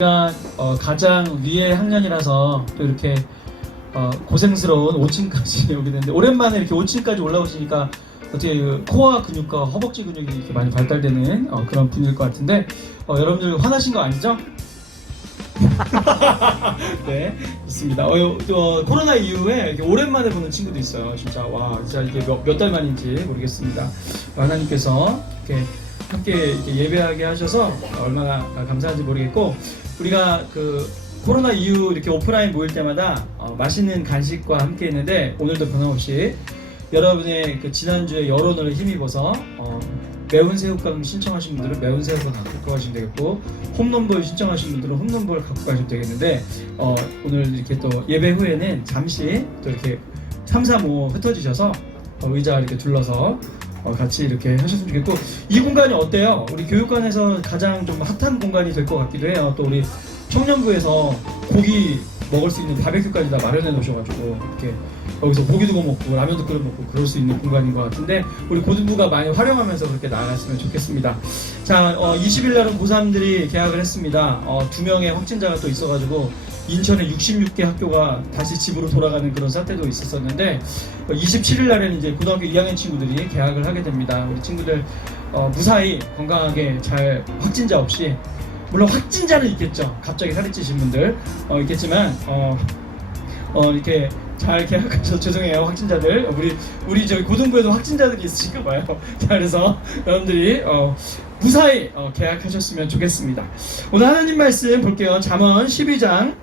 제가 가장 위의 학년이라서 또 이렇게 고생스러운 5층까지 오게 됐는데, 오랜만에 이렇게 5층까지 올라오시니까 어떻게 그 코어 근육과 허벅지 근육이 이렇게 많이 발달되는 그런 분일 것 같은데, 여러분들 화나신 거 아니죠? 네, 좋습니다. 코로나 이후에 이렇게 오랜만에 보는 친구도 있어요. 진짜 와, 진짜 이게 몇 달 만인지 모르겠습니다. 하나님께서 이렇게 함께 이렇게 예배하게 하셔서 얼마나 감사한지 모르겠고, 우리가 그 코로나 이후 이렇게 오프라인 모일 때마다 맛있는 간식과 함께 했는데, 오늘도 변함없이 여러분의 그 지난주에 여론을 힘입어서 매운 새우깡 신청하신 분들은 매운 새우깡 갖고 가시면 되겠고, 홈런볼 신청하신 분들은 홈런볼 갖고 가시면 되겠는데, 오늘 이렇게 또 예배 후에는 잠시 또 이렇게 3, 4, 5 흩어지셔서 의자 이렇게 둘러서 같이 이렇게 하셨으면 좋겠고, 이 공간이 어때요? 우리 교육관에서 가장 좀 핫한 공간이 될 것 같기도 해요. 또 우리 청년부에서 고기 먹을 수 있는 바베큐까지 다 마련해 놓으셔가지고 이렇게 거기서 고기도 구워 먹고 라면도 끓여 먹고 그럴 수 있는 공간인 것 같은데, 우리 고등부가 많이 활용하면서 그렇게 나아갔으면 좋겠습니다. 자, 20일 날은 고3들이 개학을 했습니다. 2명의 확진자가 또 있어가지고 인천의 66개 학교가 다시 집으로 돌아가는 그런 사태도 있었었는데, 27일 날에는 이제 고등학교 2학년 친구들이 개학을 하게 됩니다. 우리 친구들 무사히 건강하게 잘 확진자 없이, 물론 확진자는 있겠죠. 갑자기 살이 찌신 분들 있겠지만 이렇게 잘 개학하셔서 죄송해요, 확진자들. 우리 저희 고등부에도 확진자들이 있으신가 봐요. 자, 그래서 여러분들이 무사히 개학하셨으면 좋겠습니다. 오늘 하나님 말씀 볼게요. 잠언 12장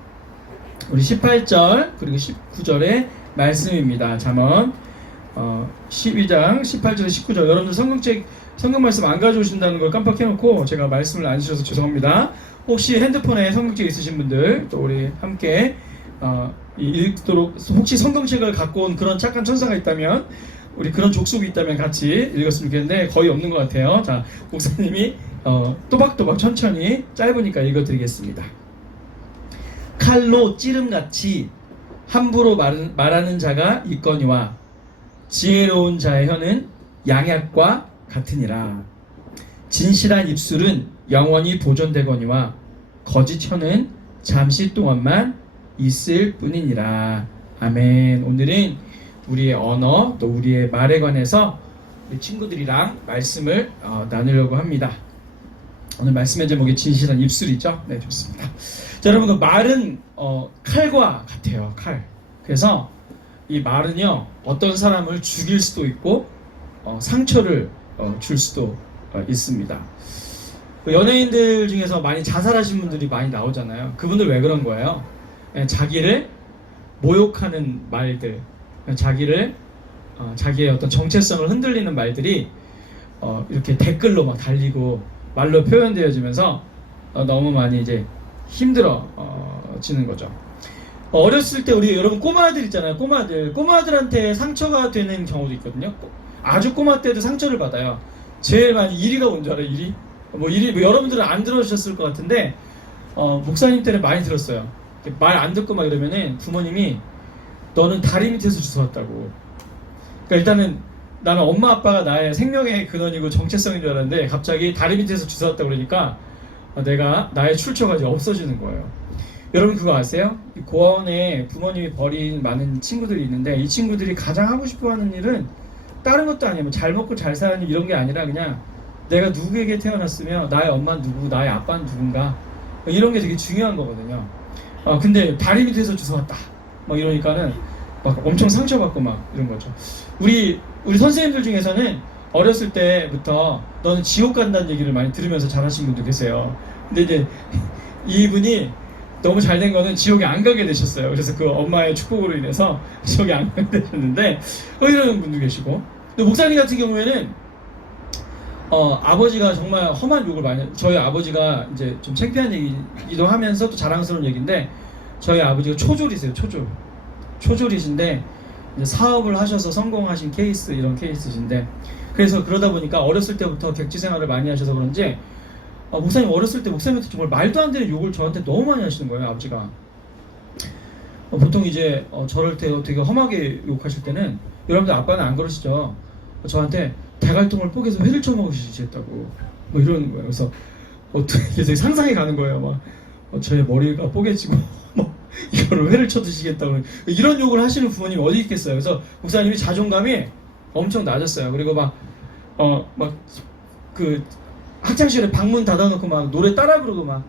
우리 18절 그리고 19절의 말씀입니다. 잠언 12장 18절에 19절. 여러분들 성경 말씀 안 가져오신다는 걸 깜빡해놓고 제가 말씀을 안 주셔서 죄송합니다. 혹시 핸드폰에 성경책 있으신 분들, 또 우리 함께 읽도록, 혹시 성경책을 갖고 온 그런 착한 천사가 있다면, 우리 그런 족속이 있다면 같이 읽었으면 좋겠는데 거의 없는 것 같아요. 자, 목사님이 또박또박 천천히 짧으니까 읽어드리겠습니다. 칼로 찌름같이 함부로 말하는 자가 있거니와 지혜로운 자의 혀는 양약과 같으니라. 진실한 입술은 영원히 보존되거니와 거짓 혀는 잠시 동안만 있을 뿐이니라. 아멘. 오늘은 우리의 언어, 또 우리의 말에 관해서 우리 친구들이랑 말씀을 나누려고 합니다. 오늘 말씀의 제목이 진실한 입술이죠. 네, 좋습니다. 자, 여러분, 그 말은 칼과 같아요. 칼. 그래서 이 말은요, 어떤 사람을 죽일 수도 있고 상처를 줄 수도 있습니다. 연예인들 중에서 많이 자살하신 분들이 많이 나오잖아요. 그분들 왜 그런 거예요? 자기를 모욕하는 말들, 자기의 어떤 정체성을 흔들리는 말들이 이렇게 댓글로 막 달리고 말로 표현되어지면서 너무 많이 이제 힘들어지는 거죠. 어렸을 때 우리 여러분 꼬마들 있잖아요. 꼬마들한테 상처가 되는 경우도 있거든요. 아주 꼬마 때도 상처를 받아요. 제일 많이 이리가 온 줄 알아요. 이리? 이리 여러분들은 안 들어주셨을 것 같은데 목사님 때는 많이 들었어요. 말 안 듣고 막 이러면은 부모님이 너는 다리 밑에서 주워왔다고. 그러니까 일단은 나는 엄마 아빠가 나의 생명의 근원이고 정체성인 줄 알았는데, 갑자기 다리 밑에서 주워왔다고 그러니까 나의 출처가 이제 없어지는 거예요. 여러분 그거 아세요? 고아원에 부모님이 버린 많은 친구들이 있는데, 이 친구들이 가장 하고 싶어하는 일은 다른 것도 아니에요. 잘 먹고 잘 사는 이런 게 아니라 그냥 내가 누구에게 태어났으며 나의 엄마는 누구, 나의 아빠는 누군가, 이런 게 되게 중요한 거거든요. 근데 다리 밑에서 주워왔다 막 이러니까는 막 엄청 상처받고 막 이런 거죠. 우리 선생님들 중에서는 어렸을 때부터 너는 지옥 간다는 얘기를 많이 들으면서 자라신 분도 계세요. 근데 이제 이분이 너무 잘된 거는 지옥에 안 가게 되셨어요. 그래서 그 엄마의 축복으로 인해서 지옥에 안 가게 되셨는데, 이런 분도 계시고, 또 목사님 같은 경우에는 아버지가 정말 험한 욕을 많이, 저희 아버지가 이제 좀 창피한 얘기기도 하면서 또 자랑스러운 얘기인데, 저희 아버지가 초졸이세요. 초졸이신데 이제 사업을 하셔서 성공하신 케이스, 이런 케이스신데, 그래서 그러다 보니까 어렸을 때부터 객지 생활을 많이 하셔서 그런지 목사님 어렸을 때 목사님한테 정말 말도 안 되는 욕을 저한테 너무 많이 하시는 거예요. 아버지가 보통 이제 저를 되게 험하게 욕하실 때는, 여러분들 아빠는 안 그러시죠? 저한테 대갈통을 뽀개서 회를 쳐먹으시겠다고 뭐 이러는 거예요. 그래서 어떻게 상상이 가는 거예요. 막 저의 머리가 뽀개지고 뭐 이거를 회를 쳐드시겠다고 이런 욕을 하시는 부모님이 어디 있겠어요. 그래서 목사님이 자존감이 엄청 낮았어요. 그리고 막 그 학창시절에 방문 닫아놓고 막 노래 따라 부르고 막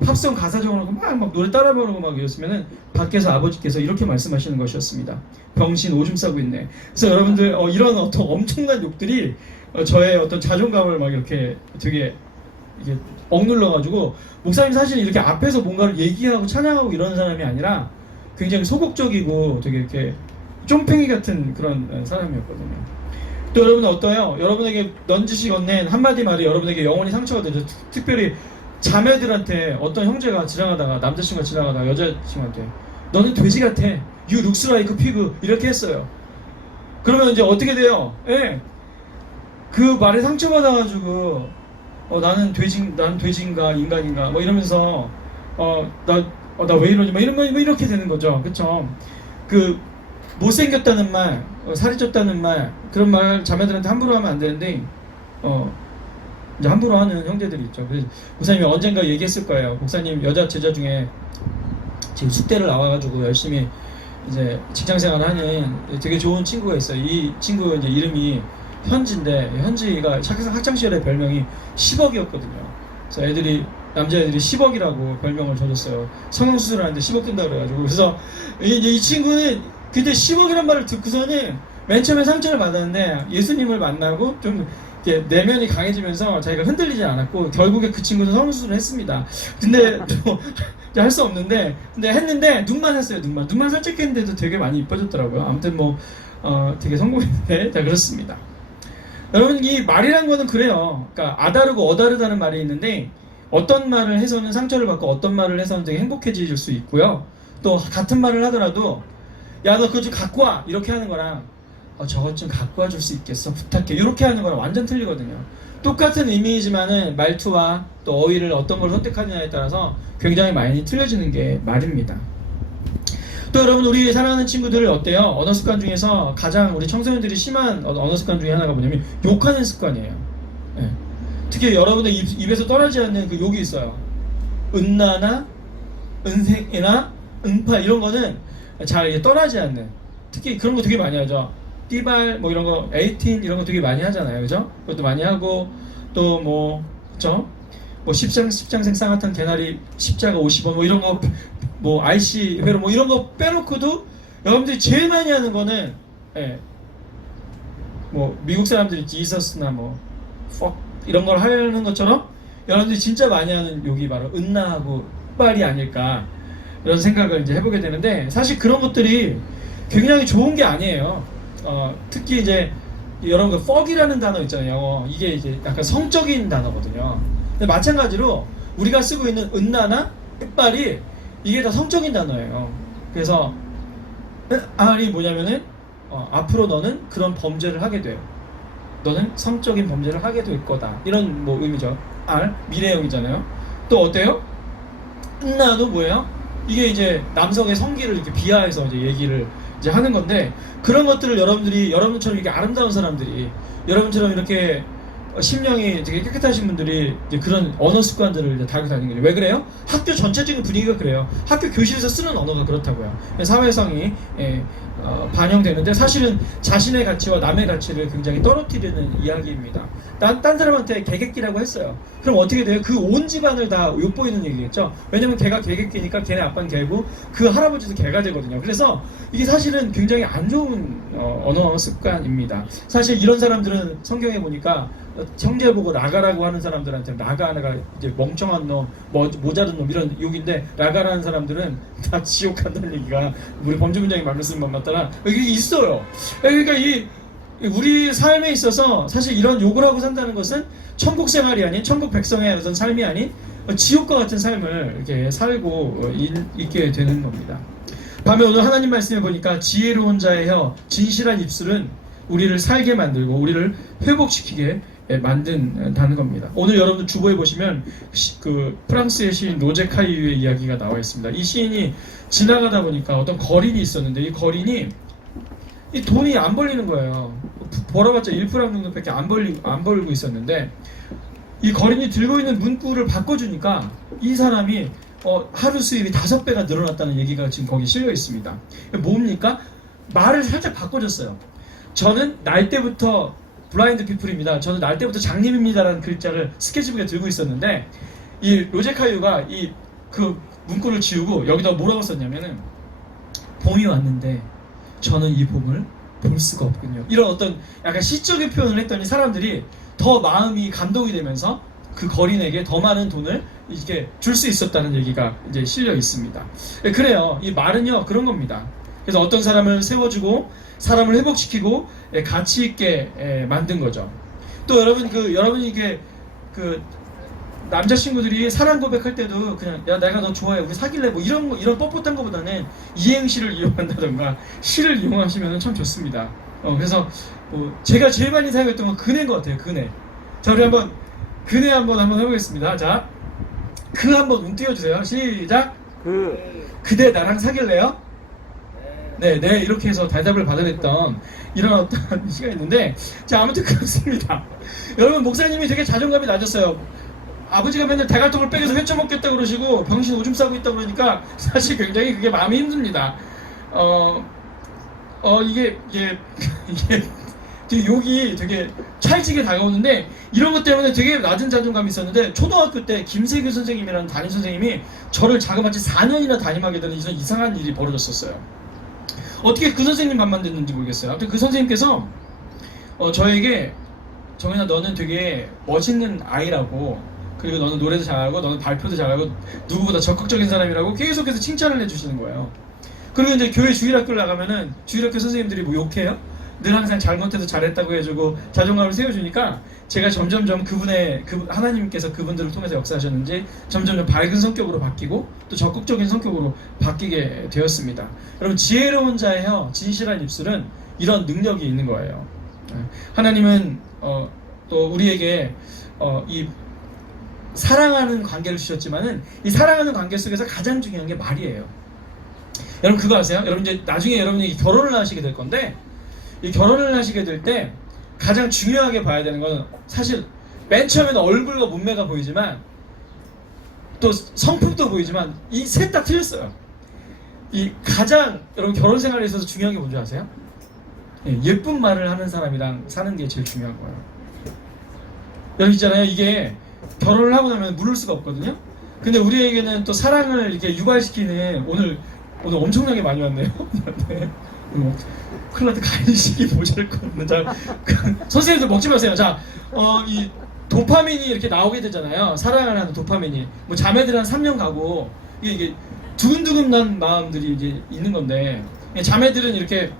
팝송 가사 적어놓고 막 노래 따라 부르고 막 이랬으면은 밖에서 아버지께서 이렇게 말씀하시는 것이었습니다. 병신 오줌 싸고 있네. 그래서 여러분들 이런 어떤 엄청난 욕들이 저의 어떤 자존감을 막 이렇게 되게 이게 억눌러가지고 목사님 사실 이렇게 앞에서 뭔가를 얘기하고 찬양하고 이런 사람이 아니라 굉장히 소극적이고 되게 이렇게 쫌팽이 같은 그런 사람이었거든요. 또 여러분 어떠요? 여러분에게 넌지시 건넨 한마디 말이 여러분에게 영원히 상처가 되죠. 특별히 자매들한테 어떤 형제가 지나가다가 남자친구가 지나가다가 여자친구한테 너는 돼지 같아. You looks like pig 이렇게 했어요. 그러면 이제 어떻게 돼요? 예. 그 말에 상처받아가지고 나는 돼지인가 인간인가 뭐 이러면서 나 왜 이러니 막 이렇게 되는 거죠. 그쵸? 그 못생겼다는 말, 살이 쪘다는 말 그런 말 자매들한테 함부로 하면 안 되는데 이제 함부로 하는 형제들이 있죠. 그래서 목사님이 언젠가 얘기했을 거예요. 목사님 여자 제자 중에 지금 숙대를 나와가지고 열심히 이제 직장생활을 하는 되게 좋은 친구가 있어요. 이 친구 이제 이름이 현지인데 현지가 학창시절에 별명이 10억이었거든요. 그래서 남자애들이 10억이라고 별명을 줘줬어요. 성형수술을 하는데 10억 든다 그래가지고. 그래서 이 친구는 그때 10억이란 말을 듣고서는 맨 처음에 상처를 받았는데 예수님을 만나고 좀 이렇게 내면이 강해지면서 자기가 흔들리지 않았고 결국에 그 친구는 성형수술을 했습니다. 근데 할 수 없는데 근데 했는데 눈만 했어요. 눈만 살짝 했는데도 되게 많이 이뻐졌더라고요. 아무튼 뭐 되게 성공했는데 자 그렇습니다. 여러분 이 말이란 거는 그래요. 그러니까 아다르고 어다르다는 말이 있는데 어떤 말을 해서는 상처를 받고 어떤 말을 해서는 되게 행복해질 수 있고요. 또 같은 말을 하더라도 야 너 그거 좀 갖고 와 이렇게 하는 거랑 저것 좀 갖고 와줄 수 있겠어 부탁해 이렇게 하는 거랑 완전 틀리거든요. 똑같은 의미이지만은 말투와 또 어휘를 어떤 걸 선택하느냐에 따라서 굉장히 많이 틀려지는 게 말입니다. 또 여러분 우리 사랑하는 친구들 어때요? 언어 습관 중에서 가장 우리 청소년들이 심한 언어 습관 중에 하나가 뭐냐면 욕하는 습관이에요. 네. 특히 여러분의 입에서 떠나지 않는 그 욕이 있어요. 은나나 은색이나 은파 이런 거는 잘 이제 떠나지 않는 특히 그런 거 되게 많이 하죠. 띠발 뭐 이런 거 18 이런 거 되게 많이 하잖아요. 그죠? 그것도 많이 하고 또 뭐 그죠? 뭐 십장생 쌍화탕 개나리 십자가 50원 뭐 이런 거 뭐 IC 회로 뭐 이런 거 빼놓고도 여러분들이 제일 많이 하는 거는 뭐 미국 사람들이 지서스나 뭐 fuck 이런 걸 하는 것처럼 여러분들이 진짜 많이 하는 욕이 바로 은나하고 빨이 아닐까 이런 생각을 이제 해보게 되는데 사실 그런 것들이 굉장히 좋은 게 아니에요. 특히 이제 여러분 그 fuck이라는 단어 있잖아요. 영어 이게 이제 약간 성적인 단어거든요. 근데 마찬가지로 우리가 쓰고 있는 은나나 빨이 이게 다 성적인 단어예요. 그래서 R이 뭐냐면은 앞으로 너는 그런 범죄를 하게 돼요. 너는 성적인 범죄를 하게 될 거다. 이런 뭐 의미죠. R 미래형이잖아요. 또 어때요? 은나도 뭐예요? 이게 이제 남성의 성기를 이렇게 비하해서 이제 얘기를 이제 하는 건데 그런 것들을 여러분처럼 이렇게 아름다운 사람들이 여러분처럼 이렇게 심령이 되게 깨끗하신 분들이 이제 그런 언어 습관들을 이제 달고 다니는 거죠. 왜 그래요? 학교 전체적인 분위기가 그래요. 학교 교실에서 쓰는 언어가 그렇다고요. 사회성이 반영되는데 사실은 자신의 가치와 남의 가치를 굉장히 떨어뜨리는 이야기입니다. 딴 사람한테 개객기라고 했어요. 그럼 어떻게 돼요? 그 온 집안을 다 욕보이는 얘기겠죠. 왜냐면 걔가 개객기니까 걔네 아빠는 개고 그 할아버지도 개가 되거든요. 그래서 이게 사실은 굉장히 안 좋은 언어 습관입니다. 사실 이런 사람들은 성경에 보니까 형제 보고 라가라고 하는 사람들한테 라가가 이제 멍청한 놈, 모자른 놈 이런 욕인데 라가라는 사람들은 다 지옥 간다는 얘기가 우리 범죄문장이 말씀만 맞더라. 이게 있어요. 그러니까 우리 삶에 있어서 사실 이런 욕을 하고 산다는 것은 천국 생활이 아닌 천국 백성의 어떤 삶이 아닌 지옥과 같은 삶을 이렇게 살고 있게 되는 겁니다. 밤에 오늘 하나님 말씀에 보니까 지혜로운 자의 혀, 진실한 입술은 우리를 살게 만들고 우리를 회복시키게 만든다는 겁니다. 오늘 여러분들 주보에 보시면 그 프랑스의 시인 로제 카이유의 이야기가 나와 있습니다. 이 시인이 지나가다 보니까 어떤 거린이 있었는데 이 거린이 이 돈이 안 벌리는 거예요. 벌어봤자 1프랑 정도밖에 안 벌고 있었는데 이 거린이 들고 있는 문구를 바꿔주니까 이 사람이 하루 수입이 5배가 늘어났다는 얘기가 지금 거기 실려 있습니다. 뭡니까? 말을 살짝 바꿔줬어요. 저는 날 때부터 블라인드 피플입니다. 저는 날 때부터 장님입니다라는 글자를 스케치북에 들고 있었는데 이 로제카유가 이 그 문구를 지우고 여기다 뭐라고 썼냐면은 봄이 왔는데 저는 이 봄을 볼 수가 없군요. 이런 어떤 약간 시적인 표현을 했더니 사람들이 더 마음이 감동이 되면서 그 거린에게 더 많은 돈을 이렇게 줄 수 있었다는 얘기가 이제 실려 있습니다. 그래요. 이 말은요 그런 겁니다. 그래서 어떤 사람을 세워주고 사람을 회복시키고 가치 있게 만든 거죠. 또 여러분이 이게 그 남자친구들이 사랑 고백할 때도 그냥 야 내가 너 좋아해 우리 사귈래 뭐 이런 뻣뻣한 거보다는 이행시를 이용한다던가 시를 이용하시면 참 좋습니다. 그래서 제가 제일 많이 사용했던 건 그네인 것 같아요. 그네. 자 우리 한번 그네 한번 해보겠습니다. 자 그 한번 운 띄워주세요. 시작. 그대 나랑 사귈래요? 네 이렇게 해서 대답을 받아냈던 이런 어떤 시가 있는데 자 아무튼 그렇습니다. 여러분 목사님이 되게 자존감이 낮았어요. 아버지가 맨날 대갈통을 빼겨서 회쳐 먹겠다 그러시고 병신 오줌 싸고 있다 그러니까 사실 굉장히 그게 마음이 힘듭니다. 이게 되게 욕이 되게 찰지게 다가오는데 이런 것 때문에 되게 낮은 자존감이 있었는데 초등학교 때 김세규 선생님이라는 담임 선생님이 저를 자그마치 4년이나 담임하게 되는 이런 이상한 일이 벌어졌었어요. 어떻게 그 선생님 맘만 됐는지 모르겠어요. 아무튼 그 선생님께서 저에게 정현아 너는 되게 멋있는 아이라고 그리고 너는 노래도 잘하고 너는 발표도 잘하고 누구보다 적극적인 사람이라고 계속해서 칭찬을 해주시는 거예요. 그리고 이제 교회 주일학교를 나가면은 주일학교 선생님들이 뭐 욕해요? 늘 항상 잘못해도 잘했다고 해주고 자존감을 세워주니까 제가 점점점 하나님께서 그분들을 통해서 역사하셨는지 점점점 밝은 성격으로 바뀌고 또 적극적인 성격으로 바뀌게 되었습니다. 여러분 지혜로운 자의 혀 진실한 입술은 이런 능력이 있는 거예요. 하나님은 또 우리에게 이 사랑하는 관계를 주셨지만은 이 사랑하는 관계 속에서 가장 중요한 게 말이에요. 여러분 그거 아세요? 여러분 이제 나중에 여러분이 결혼을 하시게 될 건데 이 결혼을 하시게 될 때 가장 중요하게 봐야 되는 건 사실 맨 처음에는 얼굴과 몸매가 보이지만 또 성품도 보이지만 이 셋 다 틀렸어요. 이 가장 여러분 결혼 생활에 있어서 중요한 게 뭔지 아세요? 예쁜 말을 하는 사람이랑 사는 게 제일 중요한 거예요. 여러분 있잖아요. 이게 결혼을 하고 나면 물을 수가 없거든요. 근데 우리에게는 또 사랑을 이렇게 유발시키는 오늘 엄청나게 많이 왔네요. 네. 큰일 났다. 간식이 모자랄 자, 선생님들 먹지 마세요. 자, 이 도파민이 이렇게 나오게 되잖아요. 사랑을 하는 도파민이. 뭐 자매들 한 3년 가고 이게 두근두근 난 마음들이 이제 있는 건데 자매들은 이렇게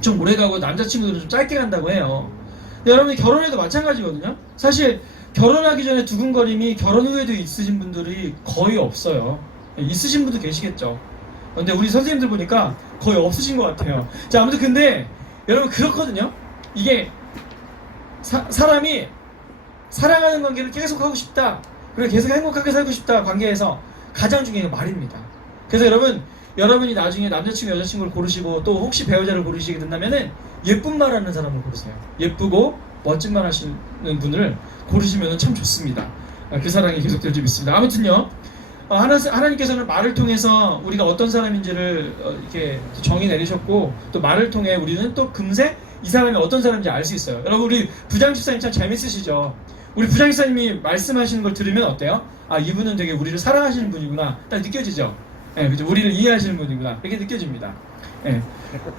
좀 오래 가고 남자친구들은 좀 짧게 간다고 해요. 근데 여러분이 결혼해도 마찬가지거든요. 사실 결혼하기 전에 두근거림이 결혼 후에도 있으신 분들이 거의 없어요. 있으신 분도 계시겠죠. 근데 우리 선생님들 보니까 거의 없으신 것 같아요. 자 아무튼 근데 여러분 그렇거든요. 이게 사람이 사랑하는 관계를 계속 하고 싶다 그리고 계속 행복하게 살고 싶다 관계에서 가장 중요한 게 말입니다. 그래서 여러분이 나중에 남자친구 여자친구를 고르시고 또 혹시 배우자를 고르시게 된다면은 예쁜 말 하는 사람을 고르세요. 예쁘고 멋진 말 하시는 분을 고르시면 참 좋습니다. 그 사랑이 계속될 줄 믿습니다. 아무튼요 하나님께서는 말을 통해서 우리가 어떤 사람인지를 이렇게 정의 내리셨고 또 말을 통해 우리는 또 금세 이 사람이 어떤 사람인지 알 수 있어요. 여러분 우리 부장집사님 참 재밌으시죠? 우리 부장집사님이 말씀하시는 걸 들으면 어때요? 아 이분은 되게 우리를 사랑하시는 분이구나 딱 느껴지죠? 네, 그죠? 우리를 이해하시는 분이구나 이렇게 느껴집니다. 네.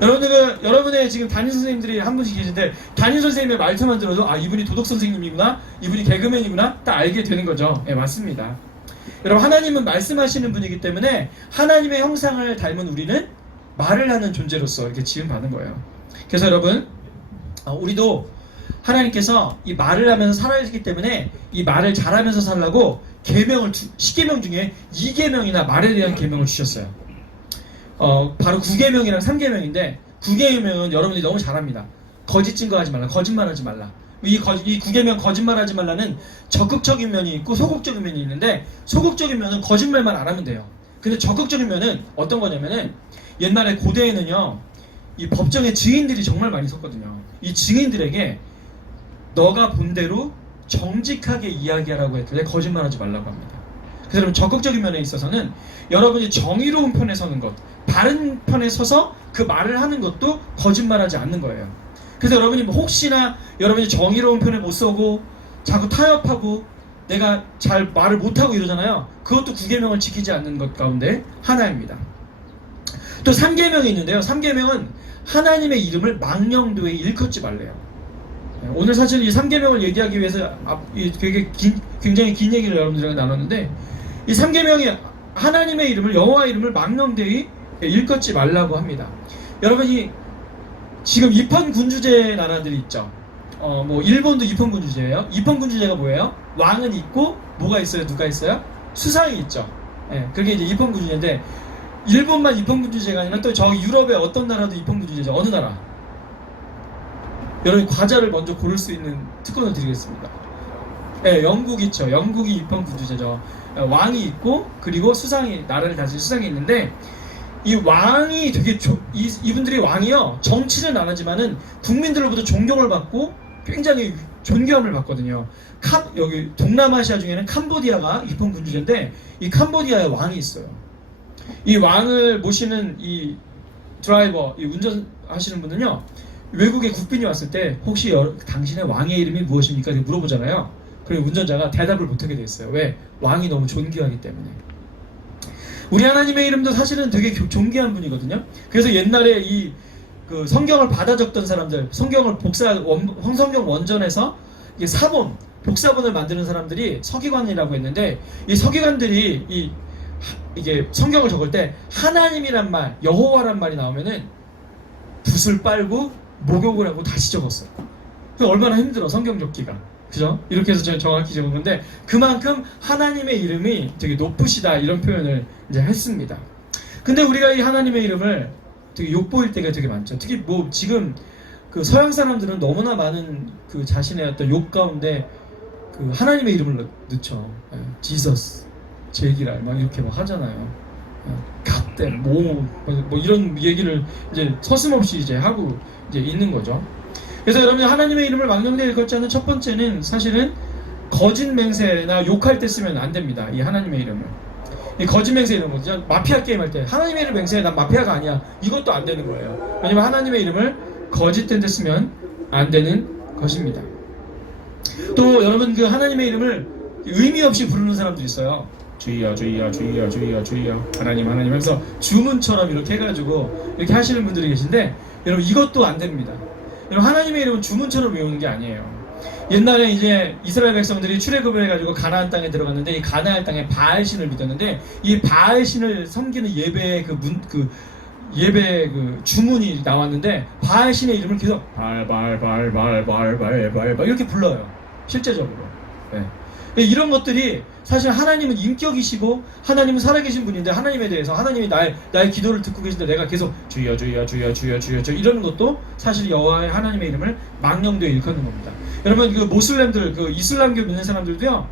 여러분의 지금 담임 선생님들이 한 분씩 계신데 담임 선생님의 말투만 들어도 아 이분이 도덕 선생님이구나 이분이 개그맨이구나 딱 알게 되는 거죠. 네, 맞습니다. 여러분 하나님은 말씀하시는 분이기 때문에 하나님의 형상을 닮은 우리는 말을 하는 존재로서 이렇게 지음받은 거예요. 그래서 여러분 우리도 하나님께서 이 말을 하면서 살아야기 때문에 이 말을 잘하면서 살라고 계명을 10계명 중에 2계명이나 말에 대한 계명을 주셨어요. 바로 9계명이랑 3계명인데 9계명은 여러분들이 너무 잘합니다. 거짓 증거하지 말라, 거짓말하지 말라. 이 9계명 거짓말하지 말라는 적극적인 면이 있고 소극적인 면이 있는데 소극적인 면은 거짓말만 안 하면 돼요. 근데 적극적인 면은 어떤 거냐면은 옛날에 고대에는요 이 법정에 증인들이 정말 많이 섰거든요. 이 증인들에게 너가 본 대로 정직하게 이야기하라고 했더니 거짓말하지 말라고 합니다. 그래서 여러분 적극적인 면에 있어서는 여러분이 정의로운 편에 서는 것, 바른 편에 서서 그 말을 하는 것도 거짓말하지 않는 거예요. 그래서 여러분이 뭐 혹시나 여러분이 정의로운 편에 못 서고 자꾸 타협하고 내가 잘 말을 못하고 이러잖아요. 그것도 9계명을 지키지 않는 것 가운데 하나입니다. 또 3계명이 있는데요. 3계명은 하나님의 이름을 망령되이 일컫지 말래요. 오늘 사실 이 3계명을 얘기하기 위해서 굉장히 긴 얘기를 여러분들과 나눴는데, 이 3계명이 하나님의 이름을, 여호와 이름을 망령되이 일컫지 말라고 합니다. 여러분이 지금 입헌군주제 나라들이 있죠. 뭐 일본도 입헌군주제예요. 입헌군주제가 뭐예요? 왕은 있고 뭐가 있어요? 누가 있어요? 수상이 있죠. 예, 그게 이제 입헌군주제인데, 일본만 입헌군주제가 아니라 또 저 유럽의 어떤 나라도 입헌군주제죠. 어느 나라? 여러분 과자를 먼저 고를 수 있는 특권을 드리겠습니다. 예, 영국 있죠. 영국이 입헌군주제죠. 왕이 있고 그리고 수상이, 나라를 다스릴 수상이 있는데, 이 왕이 되게 이분들이 왕이요, 정치는 안 하지만은 국민들로부터 존경을 받고 굉장히 존경을 받거든요. 여기 동남아시아 중에는 캄보디아가 입헌군주제인데, 이 캄보디아에 왕이 있어요. 이 왕을 모시는 이 드라이버, 이 운전하시는 분은요, 외국에 국빈이 왔을 때 혹시 당신의 왕의 이름이 무엇입니까? 이렇게 물어보잖아요. 그리고 운전자가 대답을 못하게 돼 있어요. 왜? 왕이 너무 존귀하기 때문에. 우리 하나님의 이름도 사실은 되게 존귀한 분이거든요. 그래서 옛날에 그 성경을 받아 적던 사람들, 성경을 성경 원전에서 이게 사본, 복사본을 만드는 사람들이 서기관이라고 했는데, 이 서기관들이 이게 성경을 적을 때 하나님이란 말, 여호와란 말이 나오면은 붓을 빨고 목욕을 하고 다시 적었어요. 얼마나 힘들어, 성경 적기가. 그죠? 이렇게 해서 저는 정확히 적은 건데, 그만큼 하나님의 이름이 되게 높으시다, 이런 표현을 이제 했습니다. 근데 우리가 이 하나님의 이름을 되게 욕보일 때가 되게 많죠. 특히 뭐 지금 그 서양 사람들은 너무나 많은 그 자신의 어떤 욕 가운데 그 하나님의 이름을 넣죠. 지서스, 제기랄 막 이렇게 막 하잖아요. 갓댐, 뭐 이런 얘기를 이제 서슴없이 이제 하고 이제 있는 거죠. 그래서 여러분이 하나님의 이름을 망령되이 일컫지 않는 첫 번째는 사실은 거짓 맹세나 욕할 때 쓰면 안 됩니다. 이 하나님의 이름을. 이 거짓 맹세 이런 거죠. 마피아 게임 할 때 하나님의 이름 맹세해, 난 마피아가 아니야, 이것도 안 되는 거예요. 왜냐면 하나님의 이름을 거짓된 데 쓰면 안 되는 것입니다. 또 여러분, 그 하나님의 이름을 의미 없이 부르는 사람도 있어요. 주여 주여 주여 주여 주여 하나님 하나님 하면서 주문처럼 이렇게 해가지고 이렇게 하시는 분들이 계신데, 여러분 이것도 안 됩니다. 여러분 하나님의 이름은 주문처럼 외우는 게 아니에요. 옛날에 이제 이스라엘 백성들이 출애굽을 해가지고 가나안 땅에 들어갔는데, 이 가나안 땅에 바알신을 믿었는데, 이 바알신을 섬기는 예배의 예배 그 주문이 나왔는데, 바알신의 이름을 계속 발 이렇게 불러요. 실제적으로. 네. 이런 것들이 사실 하나님은 인격이시고 하나님은 살아계신 분인데, 하나님에 대해서 하나님이 나의 기도를 듣고 계신데 내가 계속 주여 주여 주여 주여 주여 주여 이러는 것도 사실 여호와의 하나님의 이름을 망령되이 일컫는 겁니다. 여러분 그 모슬렘들, 그 이슬람교 믿는 사람들도요,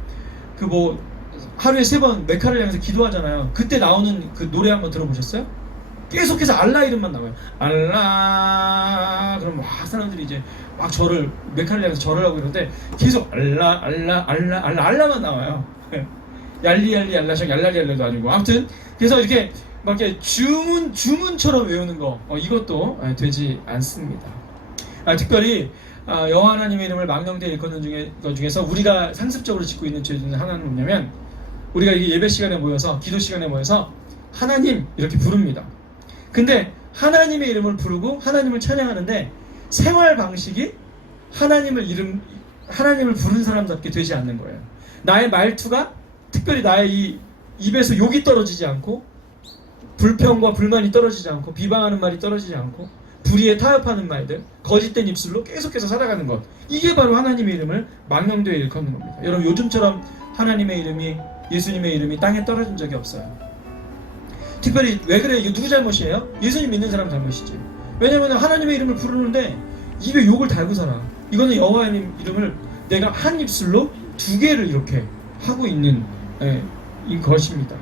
그 뭐 하루에 3번 메카를 향해서 기도하잖아요. 그때 나오는 그 노래 한번 들어보셨어요? 계속해서 알라 이름만 나와요. 알라. 그럼 막 사람들이 이제 막 메카를 향해서 절을 하고 이러는데 계속 알라 알라 알라 알라 알라만 나와요. 얄리 얄리 알라샹 얄라리 얄라도 아니고, 아무튼 그래서 이렇게 막 이렇게 주문처럼 외우는 거, 이것도 되지 않습니다. 특별히 여호와 하나님의 이름을 망령되이 일컫는 것 중에서 우리가 상습적으로 짓고 있는 죄 중에 하나는 뭐냐면, 우리가 이게 예배 시간에 모여서, 기도 시간에 모여서 하나님 이렇게 부릅니다. 근데 하나님의 이름을 부르고 하나님을 찬양하는데 생활 방식이 하나님을 부른 사람답게 되지 않는 거예요. 나의 말투가, 특별히 나의 이 입에서 욕이 떨어지지 않고, 불평과 불만이 떨어지지 않고, 비방하는 말이 떨어지지 않고, 불의에 타협하는 말들, 거짓된 입술로 계속해서 살아가는 것, 이게 바로 하나님의 이름을 망령되이 일컫는 겁니다. 여러분 요즘처럼 하나님의 이름이, 예수님의 이름이 땅에 떨어진 적이 없어요. 특별히 왜 그래요? 이게 누구 잘못이에요? 예수님 믿는 사람 잘못이지. 왜냐면 하나님의 이름을 부르는데 입에 욕을 달고 살아. 이거는 여호와의 이름을 내가 한 입술로 2개를 이렇게 하고 있는 것입니다.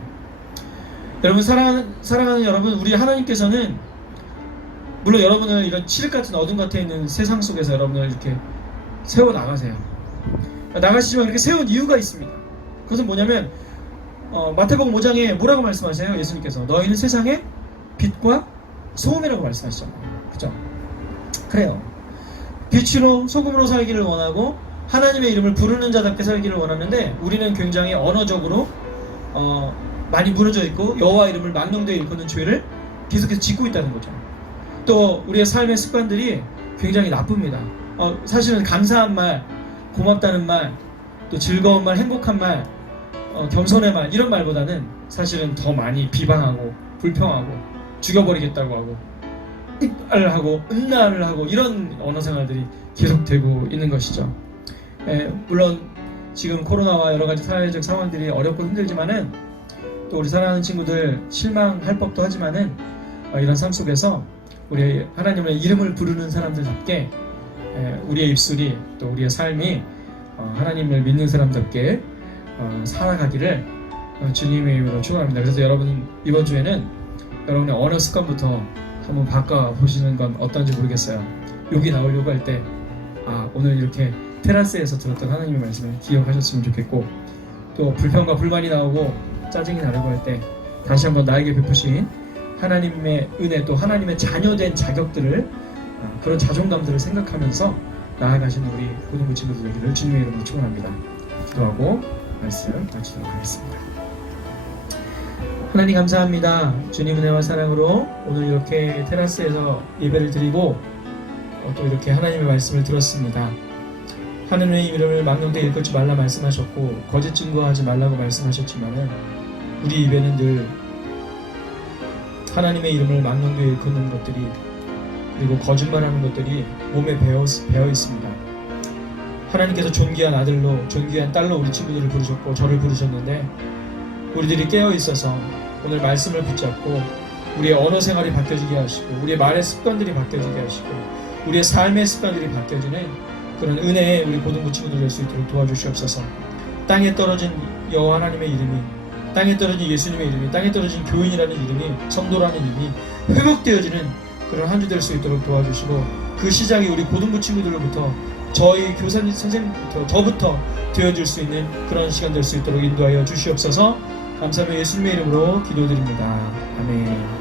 여러분 사랑하는 여러분, 우리 하나님께서는 물론 여러분을 이런 칠흑 같은 어둠 gat에 있는 세상 속에서 여러분을 이렇게 세워 나가세요. 나가시지만 이렇게 세운 이유가 있습니다. 그것은 뭐냐면, 마태복음 5장에 뭐라고 말씀하세요? 예수님께서 너희는 세상의 빛과 소금이라고 말씀하시잖아요. 그죠? 그래요. 빛으로 소금으로 살기를 원하고 하나님의 이름을 부르는 자답게 살기를 원하는데 우리는 굉장히 언어적으로 많이 무너져 있고 여호와 이름을 망령되이 일컫는 죄를 계속해서 짓고 있다는 거죠. 또 우리의 삶의 습관들이 굉장히 나쁩니다. 사실은 감사한 말, 고맙다는 말, 또 즐거운 말, 행복한 말, 겸손의 말 이런 말보다는 사실은 더 많이 비방하고 불평하고 죽여버리겠다고 하고 을 하고 음란을 하고 이런 언어 생활들이 계속되고 있는 것이죠. 물론 지금 코로나와 여러 가지 사회적 상황들이 어렵고 힘들지만은 또 우리 사랑하는 친구들 실망할 법도 하지만은 이런 삶 속에서 우리 하나님의 이름을 부르는 사람들답게 우리의 입술이 또 우리의 삶이 하나님을 믿는 사람답게 살아가기를 주님의 이름으로 축원합니다. 그래서 여러분 이번 주에는 여러분의 언어 습관부터 한번 바꿔보시는 건 어떤지 모르겠어요. 여기 나오려고 할 때 오늘 이렇게 테라스에서 들었던 하나님의 말씀을 기억하셨으면 좋겠고 또 불평과 불만이 나오고 짜증이 나려고 할 때 다시 한번 나에게 베푸신 하나님의 은혜 또 하나님의 자녀된 자격들을 그런 자존감들을 생각하면서 나아가시는 우리 고등부 친구들 되기를 주님의 이름으로 축원합니다. 기도하고 말씀 마치도록 하겠습니다. 하나님 감사합니다. 주님 은혜와 사랑으로 오늘 이렇게 테라스에서 예배를 드리고 또 이렇게 하나님의 말씀을 들었습니다. 하나님의 이름을 망령되이 일컫지 말라 말씀하셨고 거짓 증거하지 말라고 말씀하셨지만은 우리 입에는 늘 하나님의 이름을 망령되이 일컫는 것들이 그리고 거짓말하는 것들이 몸에 배어 있습니다. 하나님께서 존귀한 아들로 존귀한 딸로 우리 친구들을 부르셨고 저를 부르셨는데 우리들이 깨어 있어서 오늘 말씀을 붙잡고 우리의 언어 생활이 바뀌어지게 하시고 우리의 말의 습관들이 바뀌어지게 하시고 우리의 삶의 습관들이 바뀌어지는 그런 은혜에 우리 고등부 친구들 될 수 있도록 도와주시옵소서. 땅에 떨어진 여호와 하나님의 이름이 땅에 떨어진 예수님의 이름이 땅에 떨어진 교인이라는 이름이 성도라는 이름이 회복되어지는 그런 한 주 될 수 있도록 도와주시고 그 시작이 우리 고등부 친구들로부터 저희 교사님 선생님부터 저부터 되어질 수 있는 그런 시간 될 수 있도록 인도하여 주시옵소서. 감사하며 예수님의 이름으로 기도드립니다. 아멘.